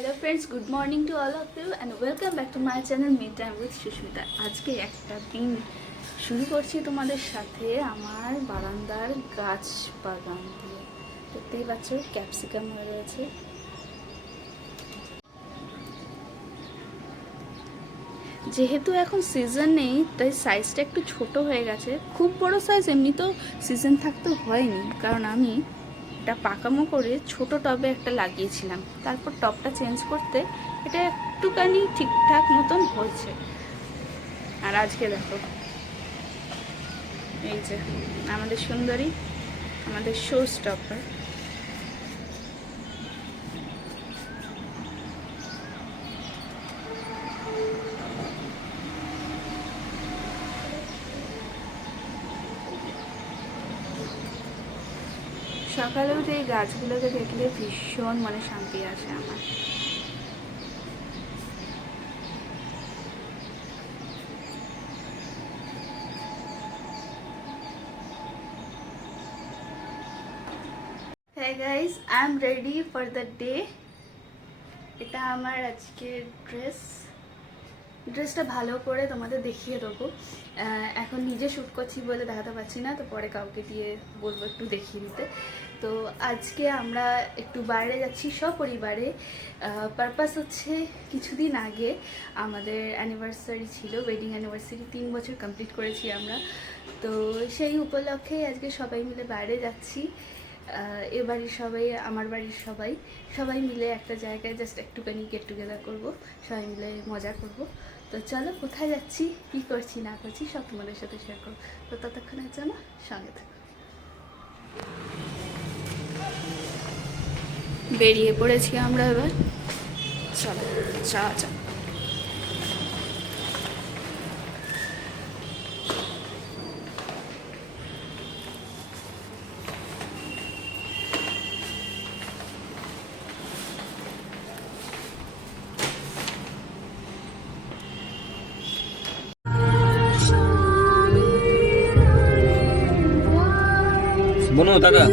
Hello friends good morning to all of you and welcome back to my channel mid time with Susmita আজকে একটা দিন শুরু করছি তোমাদের সাথে আমার বারান্দার গাছ বাগান দিয়ে। দেখতেই পাচ্ছ ক্যাপসিকাম হয়ে রয়েছে। যেহেতু এখন সিজন নেই, তাই সাইজটা একটু ছোট হয়ে গেছে। খুব বড় সাইজ এমনি তো সিজন থাকতে হয়নি, কারণ আমি এটা পাকামো করে ছোট টবে একটা লাগিয়েছিলাম। তারপর টবটা চেঞ্জ করতে এটা একটুখানি ঠিকঠাক মতন হয়েছে। আর আজকে দেখো, এই যে আমাদের সুন্দরী, আমাদের শোস স্টপার সকালে উঠে এই গাছগুলোকে দেখলে ভীষণ মানে শান্তি আসে আমার। Guys I am ready for the day এটা আমার আজকের ড্রেস ড্রেসটা ভালো করে তোমাদের দেখিয়ে দেবো। এখন নিজে শ্যুট করছি বলে দেখাতে পারছি না, তো পরে কাউকে দিয়ে বলব একটু দেখিয়ে দিতে। তো আজকে আমরা একটু বাইরে যাচ্ছি সপরিবারে। পারপাস হচ্ছে কিছুদিন আগে আমাদের অ্যানিভার্সারি ছিল ওয়েডিং অ্যানিভার্সারি তিন বছর কমপ্লিট করেছি আমরা। তো সেই উপলক্ষে আজকে সবাই মিলে বাইরে যাচ্ছি। এ বাড়ির সবাই, আমার বাড়ির সবাই সবাই মিলে একটা জায়গায় জাস্ট একটুখানি গেট টুগেদার করব, সবাই মিলে মজা করব। তো চলো, কোথায় যাচ্ছি, কি করছি, না করছি, সব তোমাদের সাথে শেয়ার করো তো ততক্ষণের জন্য সঙ্গে থাকো। বেরিয়ে পড়েছি আমরা এবার। চলো চা চা বনু, দাদা।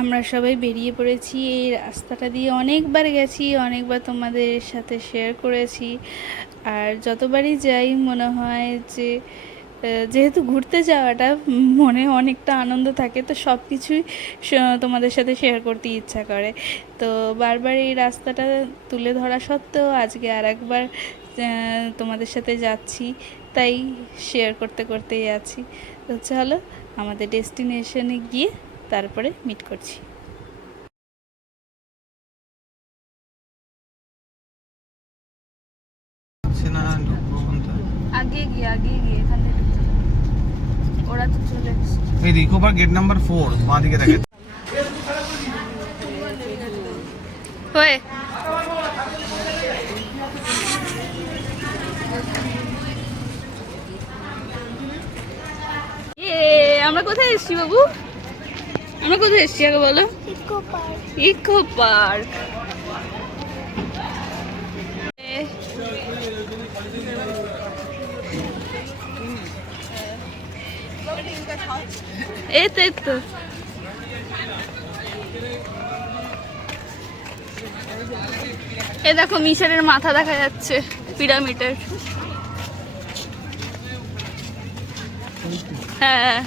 আমরা সবাই বেরিয়ে পড়েছি, এই রাস্তাটা দিয়ে অনেকবার গেছি, অনেকবার তোমাদের সাথে শেয়ার করেছি। আর যতবারই যাই, মনে হয় যে যেহেতু ঘুরতে যাওয়াটা মনে অনেকটা আনন্দ থাকে, তো সব কিছুই তোমাদের সাথে শেয়ার করতে ইচ্ছা করে। তো বারবার এই রাস্তাটা তুলে ধরা সত্ত্বেও আজকে আর একবার তোমাদের সাথে যাচ্ছি তাই শেয়ার করতে করতেই আছি। তো চলো আমাদের ডেস্টিনেশনে গিয়ে তারপরে মিট করছি। আগে গিয়ে আগে গিয়ে এখান থেকে। ওরা তো চলে এই রিকোভার গেট নাম্বার ফোর বাঁ দিকে দেখে হয়ে এ আমরা কোথায় এসেছি বাবু? আমরা কোথায় এসেছি আগে বলো? Eco park. এই তো এ দেখো মিশরের মাথা দেখা যাচ্ছে। পিরামিডের। হ্যাঁ।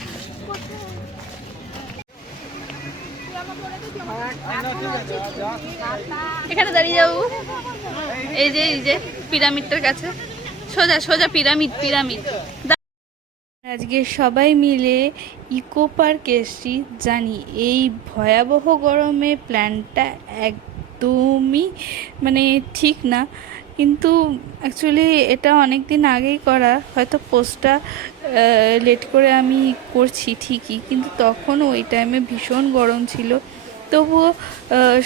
এখানে দাঁড়িয়ে যাব এই যে এই যে, পিরামিডটার কাছে। সোজা সোজা পিরামিড পিরামিড। আজকে সবাই মিলে ইকো পার্ক এসছি, জানি এই ভয়াবহ গরমে প্ল্যানটা একদমই মানে ঠিক না। কিন্তু অ্যাকচুয়ালি এটা অনেক দিন আগেই করা। হয়তো পোস্টটা লেট করে আমি করছি ঠিকই, কিন্তু তখন ওই টাইমে ভীষণ গরম ছিল। তবুও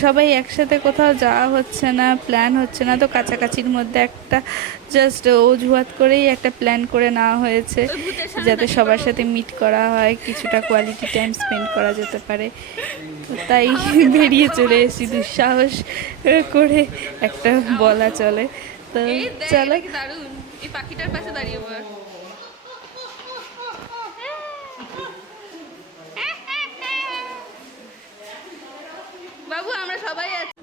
সবাই একসাথে কোথাও যাওয়া হচ্ছে না প্ল্যান হচ্ছে না তো কাছাকাছির মধ্যে একটা জাস্ট অজুহাত করেই একটা প্ল্যান করে নেওয়া হয়েছে যাতে সবার সাথে মিট করা হয় কিছুটা কোয়ালিটি টাইম স্পেন্ড করা যেতে পারে। তাই বেরিয়ে চলে এসেছি দুঃসাহস করে একটা বলা চলে। তো চলো। পাখিটার পাশে দাঁড়িয়ে পড় বাবু আমরা সবাই আছি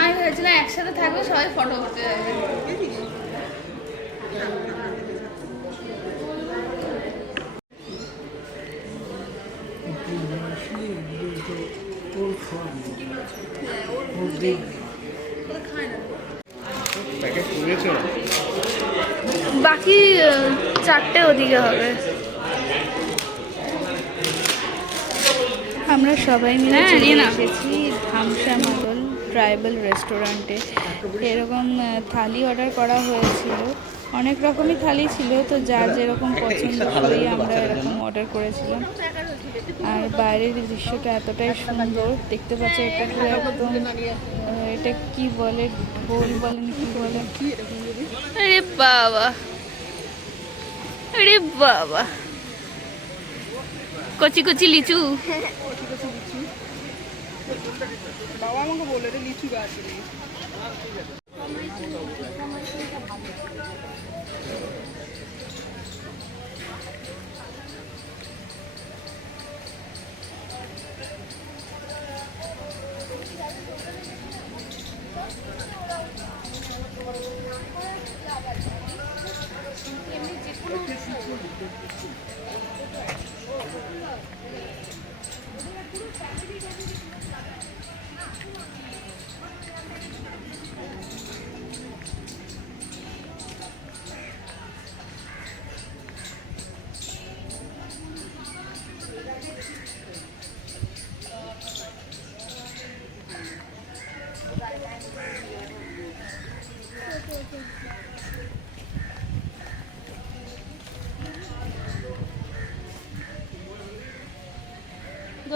আমি ভেবেছিলাম একসাথে থাকবে সবাই ফটো উঠতে যাবে বাকি চারটে ওদিকে হবে। আমরা সবাই মিলে হ্যাঁ। এসেছি ধামসা মডেল ট্রাইবাল রেস্টুরেন্টে। এরকম থালি অর্ডার করা হয়েছিল। অনেক রকমই থালি ছিল তো যার যেরকম পছন্দ করেই আমরা এরকম অর্ডার করেছিলাম। আর বাইরের দৃশ্যটা এতটাই সুন্দর দেখতে পাচ্ছি এটা পুরো একদম এটা কি বলে ঢোল বলেন কি বলে? আরে বাবা আরে বাবা। কচি কচি লিচু। বাবা আমাকে বলে রে লিচু গাছ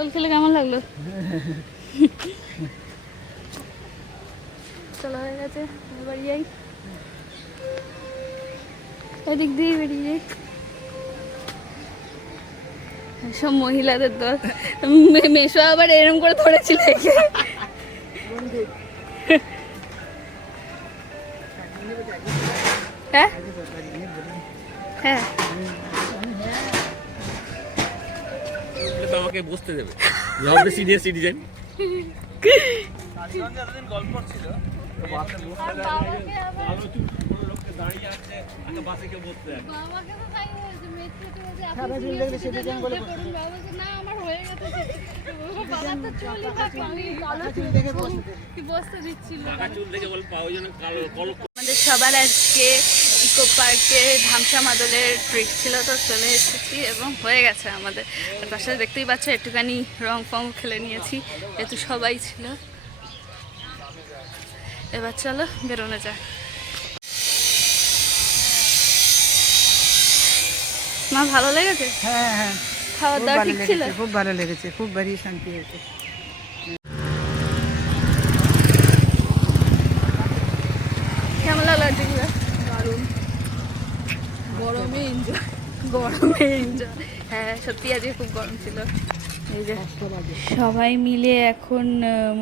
দোল খেলে কেমন লাগল? চলো হয়ে গেছে বাড়ি যাই। এদিক দিয়ে বেরিয়ে। যাই সব মহিলাদের দল। মেশো আবার এরম করে ধরেছিল হ্যাঁ? হ্যাঁ। তো আমাকে বসতে দেবে। আমাদের সিনিয়র সিটিজেন গল্প ছিল আমাদের সবার আজকে ইকো পার্কে ধামসা মাদলের ট্রিপ ছিল তো চলে এসেছি এবং হয়ে গেছে আমাদের। সাথে দেখতেই পাচ্ছ একটুখানি রং ফং খেলে নিয়েছি যেহেতু সবাই ছিল। এবার চলো বেরোনো যাক। মা ভালো লেগেছে? হ্যাঁ হ্যাঁ। খাওয়া দাওয়া ঠিক ছিল? খুব ভালো লেগেছে খুব ভারী শান্তি হয়েছে। কেমন লাগল গরমে এনজয় গরমে এনজয় হ্যাঁ সত্যি আজকে খুব গরম ছিল। সবাই মিলে এখন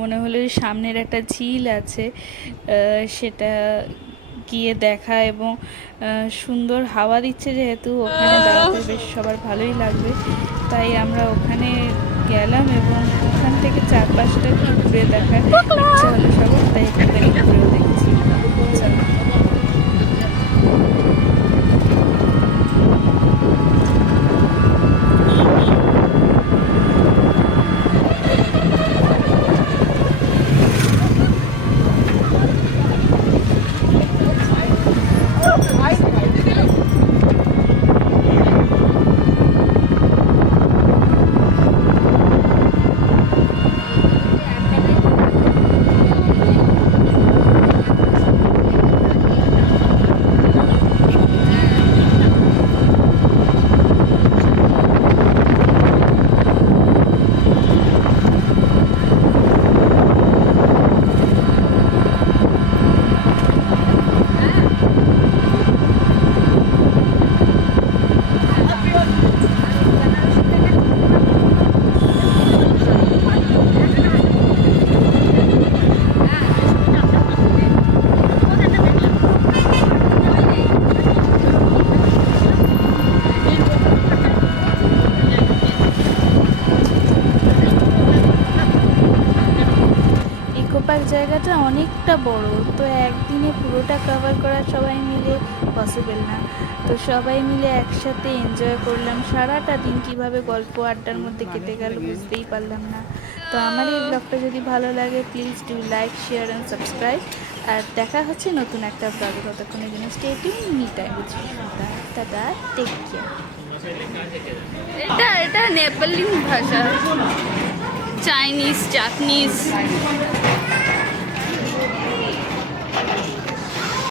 মনে হলো সামনের একটা ঝিল আছে সেটা গিয়ে দেখা এবং সুন্দর হাওয়া দিচ্ছে যেহেতু, ওখানে দাঁড়াতে বেশ সবার ভালোই লাগবে। তাই আমরা ওখানে গেলাম এবং ওখান থেকে চারপাশটা ঘুরে দেখার ইচ্ছা হলো সবার, তাই ঘুরেও দেখছি। জায়গাটা অনেকটা বড় তো একদিনে পুরোটা কভার করা সবাই মিলে পসিবল না। তো সবাই মিলে একসাথে এনজয় করলাম। সারাটা দিন কীভাবে গল্প আড্ডার মধ্যে কেটে গেল বুঝতেই পারলাম না। তো আমার এই ব্লগটা যদি ভালো লাগে please do like share and subscribe আর দেখা হচ্ছে নতুন একটা ব্লগে ততক্ষণের জন্য stating me time tata take care এটা এটা নেপালি ভাষা। চাইনিজ চাটনিজ